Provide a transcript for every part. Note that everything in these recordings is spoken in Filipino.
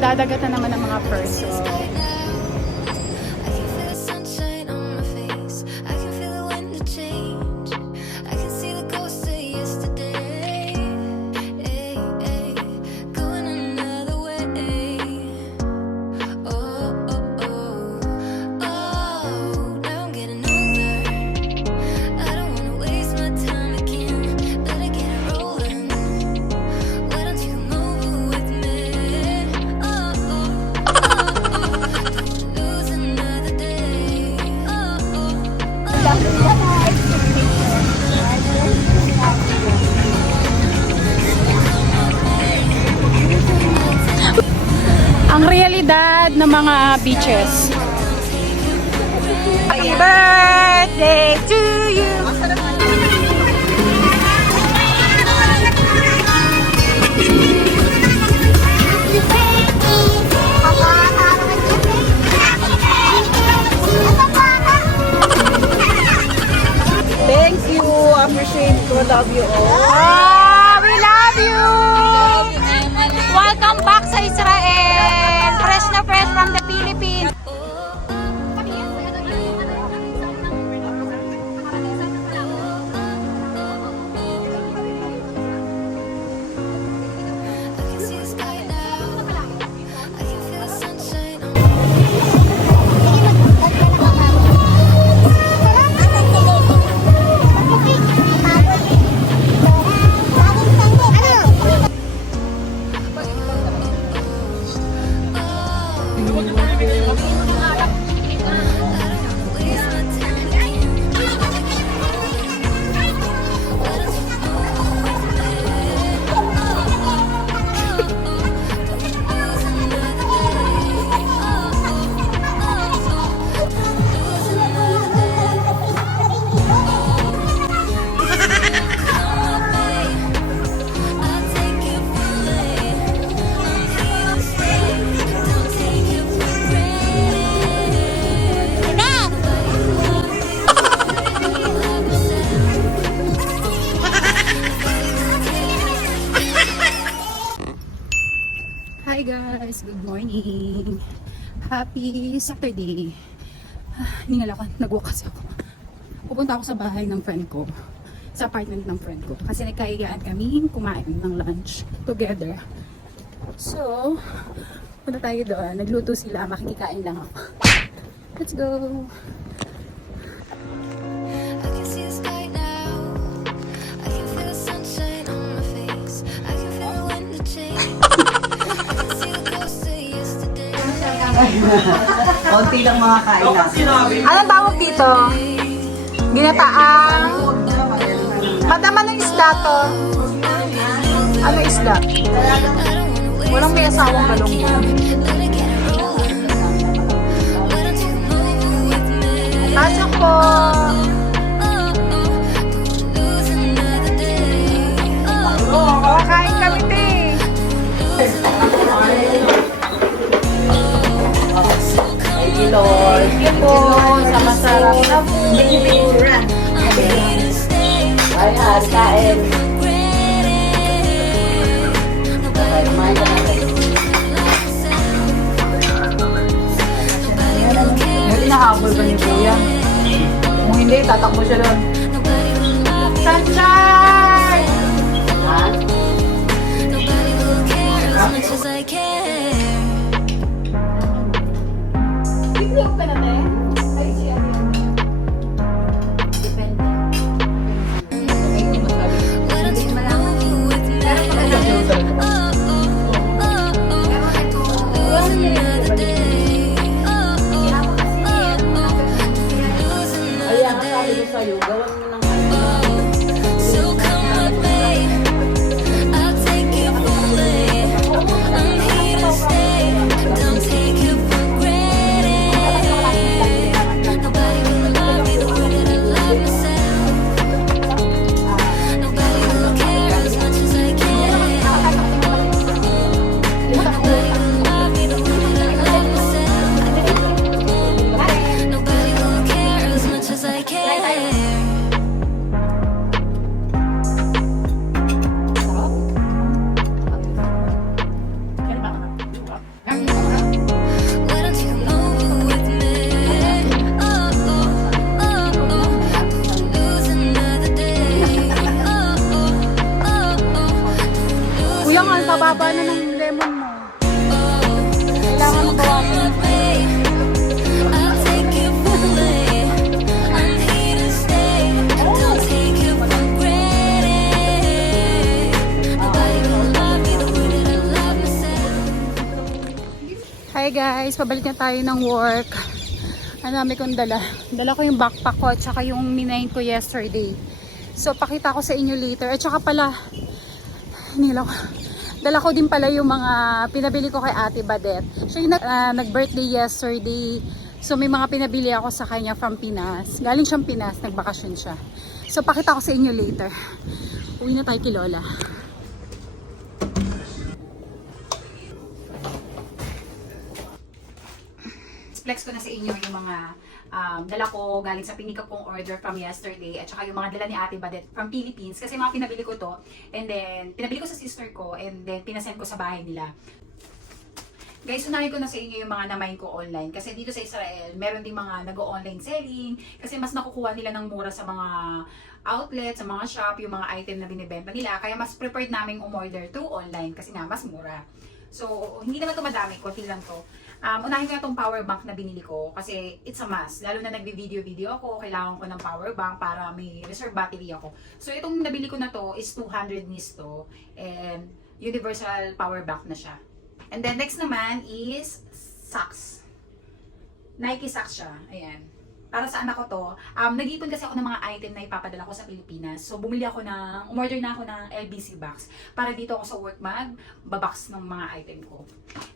Magdadagat na naman ang mga perso. Ang realidad ng mga beaches. Happy birthday to you. Thank you. Appreciate ko. Love you all. We love you! Welcome back sa Israel! Fresh na fresh from the Philippines! Hi guys! Good morning! Happy Saturday! Hindi nga lang, nag-walk kasi ako. Pupunta ako sa bahay ng friend ko. Sa apartment ng friend ko. Kasi nagkaigaan kami kumain ng lunch together. So, punta tayo doon. Nagluto sila. Makikikain lang ako. Let's go! Konti lang mga kain natin. Anong tawag dito? Ginataang. Madaman ng isda to. Ano isda? Walang may asawang malunggong. Pasok po. Kakain kami te. Lord, yun po, sa masarap na food. Ayan, kain. Hindi nahabol ba ni Kuya? Kung hindi, tatakbo siya doon. Sunshine! Ha? Vlog ka na tayo? Ay, siya. Depende. Hindi masabi. Hindi malaman. Pero ayan, ang sabi ko sa'yo, gawin mo ng so come with me, I'll take you fully, I'm here to stay. Hi guys, pabalik na tayo ng work. Ang dami kong dala. Dala ko yung backpack ko at saka yung minain ko yesterday. So pakita ko sa inyo later. At saka pala, dala ko din pala yung mga pinabili ko kay Ate Badet. Siya yung nag-birthday yesterday. So may mga pinabili ako sa kanya from Pinas. Galing siyang Pinas, nagbakasyon siya. So pakita ko sa inyo later. Uwi na tayo kay Lola. Flex ko na sa inyo yung mga dala ko galing sa pinikap kong order from yesterday at saka yung mga dala ni Ate Badet from Philippines kasi mga pinabili ko to and then pinabili ko sa sister ko and then pinasend ko sa bahay nila. Guys, unahin ko na sa inyo yung mga namain ko online kasi dito sa Israel meron din mga nag-online selling kasi mas nakukuha nila ng mura sa mga outlet, sa mga shop, yung mga item na binibenta nila kaya mas preferred naming umorder through online kasi nga mas mura. So, hindi naman ito madami, konti lang to. Unahin ko na itong power bank na binili ko kasi it's a must. Lalo na nagbi-video ako, kailangan ko ng power bank para may reserve battery ako. So, itong nabili ko na to is 200 nis to and universal power bank na siya. And then next naman is socks. Nike socks siya. Ayan. Para sa anak ko to, nag-iipon kasi ako ng mga item na ipapadala ko sa Pilipinas. So, umorder na ako ng LBC box. Para dito ako sa work babox ng mga item ko.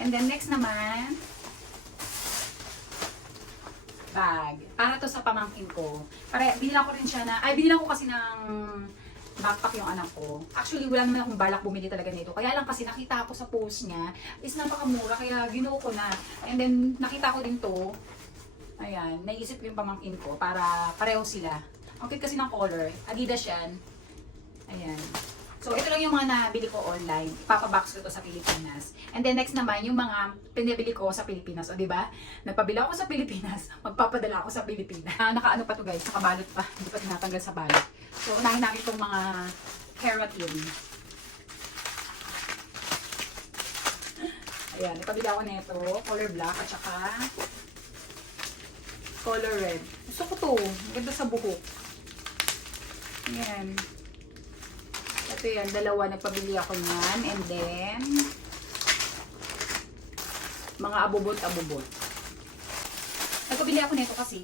And then, next naman, bag. Para to sa pamangkin ko. Binilan ko rin siya binilan ko kasi ng backpack yung anak ko. Actually, wala naman akong balak bumili talaga nito. Kaya lang kasi nakita ko sa post niya, is napakamura, kaya ginuo ko na. And then, nakita ko din to. Ayan, naisip ko yung pamangkin ko para pareho sila. Ang cute kasi ng color. Adidas yan. Ayan. So, ito lang yung mga nabili ko online. Ipapabox ko to sa Pilipinas. And then next naman, yung mga pinabili ko sa Pilipinas. O, diba? Nagpabila ako sa Pilipinas. Magpapadala ako sa Pilipinas. Nakaano pa to guys? Nakabalot pa. Hindi pa tinatanggal sa balot. So, unahin namin itong mga keratin. Ayan, nagpabila ako nito. Color black at saka color red. Gusto ko to. Maganda sa buhok. Ayan. Ito yan. Dalawa. Nagpabili ako niyan. And then, mga abubot-abubot. Nagpabili ako nito kasi,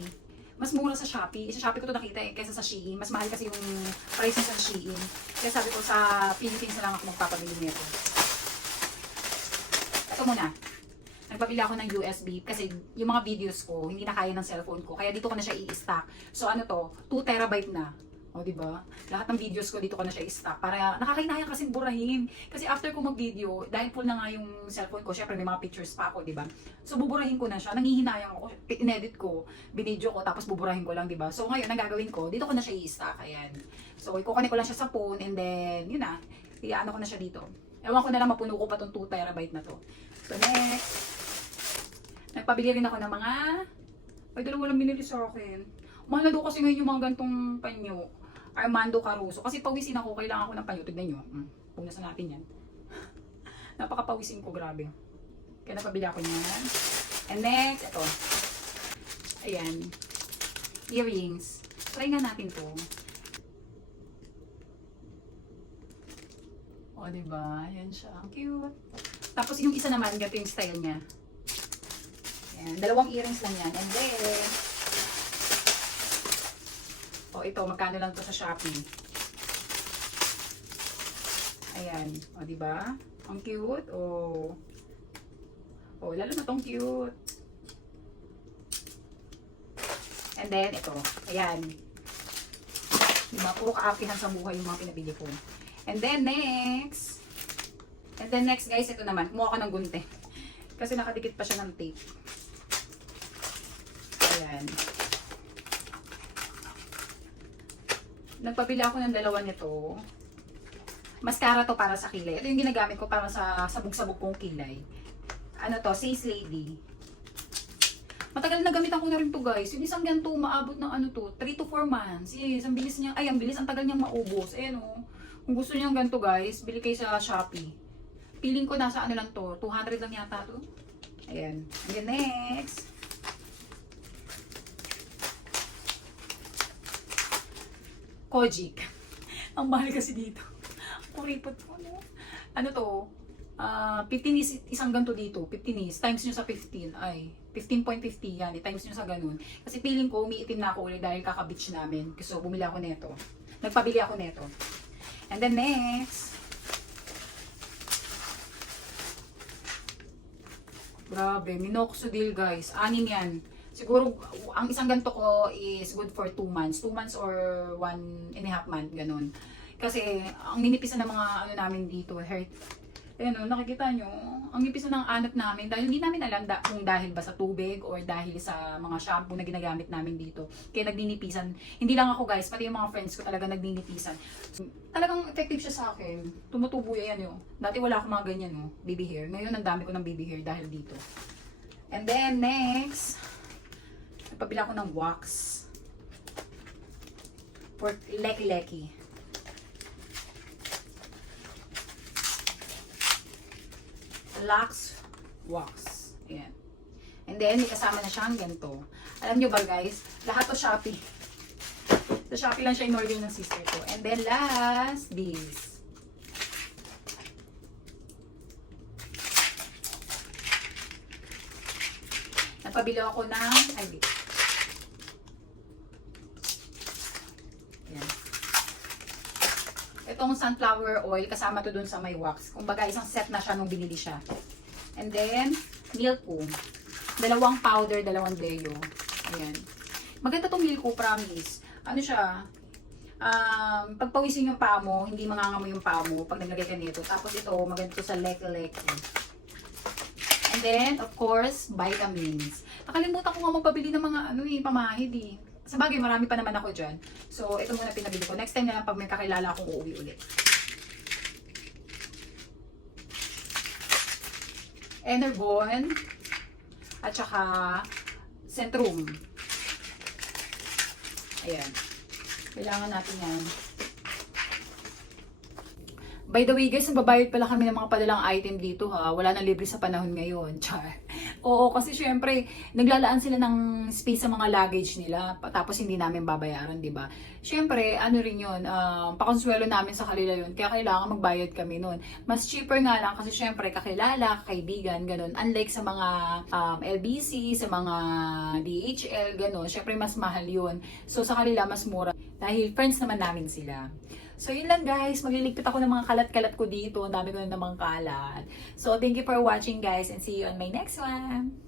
mas mura sa Shopee. Sa Shopee ko to nakita kaysa sa Shein. Mas mahal kasi yung price sa Shein. Kaya sabi ko sa Philippines na lang ako magpapabili nito. Ito muna. Nagpabili ako ng USB kasi yung mga videos ko hindi na kaya ng cellphone ko. Kaya dito ko na siya i-stock. So ano to? 2 terabyte na. O diba? Lahat ng videos ko dito ko na siya i-stock. Para nakakainayang kasing burahin. Kasi after ko mag-video, dahil full na nga yung cellphone ko, syempre may mga pictures pa ako, diba? So buburahin ko na siya. Nangihinayang ako. In-edit ko, binidyo ko, tapos buburahin ko lang, diba? So ngayon, ang gagawin ko, dito ko na siya i-stock. Ayan. So ikukunin ko lang siya sa phone and then, yun na. Iyaano ko na siya dito. Ewan ko na lang mapuno ko pa tong 2 terabyte na to. So next, nagpabili rin ako ng mga, ay dalawa lang binili sa akin. Mahal na doon kasi ngayon yung mga gantong panyo. Armando Caruso. Kasi pawisin ako, kailangan ko ng panyo. Tignan nyo. Punasan natin yan. Napakapawisin ko, grabe. Kaya nagpabili ako niyan. And next, ito. Ayan. Earrings. Try nga natin to. O, diba? Ayan siya. Ang cute. Tapos yung isa naman, ganito yung style niya. Ayan. Dalawang earrings lang yan. And then, o ito, magkano lang to sa Shopee. Ayan. O, diba? Ang cute. O, lalo na tong cute. And then, ito. Ayan. Diba? Puro kaapihan sa buhay yung mga pinabili ko. And then next, guys, ito naman. Kumuha ko ng gunte. Kasi nakadikit pa siya ng tape. Ayan. Nagpabili ako ng dalawa nito. Mascara to para sa kilay. Ito yung ginagamit ko para sa sabog-sabog kong kilay. Ano to? Says Lady. Matagal na gamitan ko na rin to guys. Yung isang ganito, maabot ng ano to, 3 to 4 months. Yes, ang bilis niya. Ay, ang bilis. Ang tagal niyang maubos. Ayan o. Kung gusto niyo ng ganito guys, bili kayo sa Shopee. Feeling ko nasa ano lang to, 200 lang yata to. Ayan. And then next. Kojic. Ang mahal kasi dito. Kuripot po. Ano to? 15 is isang ganto dito. 15 is times nyo sa 15. Ay, 15.50 yan. Times nyo sa ganun. Kasi feeling ko, umiitim na ako ulit dahil kaka-beach namin. So, bumili ako neto. Nagpabili ako neto. And then next, grabe, minoxidil guys. 6 yan. Siguro, ang isang ganto ko is good for 2 months. 2 months or 1.5 month, ganun. Kasi, ang ninipisan ng mga ano namin dito, hair. Ayan o, nakikita nyo, ang ninipisan ng anat namin. Dahil hindi namin alam kung dahil ba sa tubig or dahil sa mga shampoo na ginagamit namin dito. Kaya nagninipisan. Hindi lang ako guys, pati yung mga friends ko talaga nagninipisan. Talagang effective siya sa akin. Tumutubo yan yun. Dati wala akong mga ganyan no, baby hair. Ngayon ang dami ko ng baby hair dahil dito. And then next, nagpabila ako ng wax. For leki-leki. Lax wax. Ayan. And then, may kasama na siyang ganito. Alam nyo ba guys, lahat to Shopee. Sa Shopee lang siya in-order ng sister ko. And then last, this. Nagpabili ako ng, ay, ayan. Itong sunflower oil, kasama to dun sa may wax. Kumbaga, isang set na siya nung binili siya. And then, Milko. 2 powder, 2 deyo. Ayan. Maganda tong Milko, promise. Ano siya? Pagpawisin yung paa mo, hindi mangangamoy yung paa mo pag naglagay ka nito. Tapos ito, maganda to sa leki-leki. And then, of course, vitamins. Nakalimutan ko nga magpabili ng mga pamahid eh. Sa bagay, marami pa naman ako dyan. So, ito muna pinabili ko. Next time na lang pag may kakilala akong uuwi ulit. Enervon. At saka, Centrum. Ayan. Kailangan natin yan. By the way guys, nagbabayad pala kami ng mga padalang item dito ha. Wala nang libre sa panahon ngayon. Char. Oo, kasi syempre, naglalaan sila ng space sa mga luggage nila. Tapos hindi namin babayaran, di ba? Syempre, ano rin yun, pakonsuelo namin sa kanila yun. Kaya kailangan magbayad kami nun. Mas cheaper nga lang kasi syempre, kakilala, kaibigan, ganun. Unlike sa mga LBC, sa mga DHL, ganun. Syempre, mas mahal yun. So, sa kanila, mas mura. Dahil friends naman namin sila. So, yun lang guys. Magliligpit ako ng mga kalat-kalat ko dito. Ang dami ko na namang kalat. So, thank you for watching guys and see you on my next one.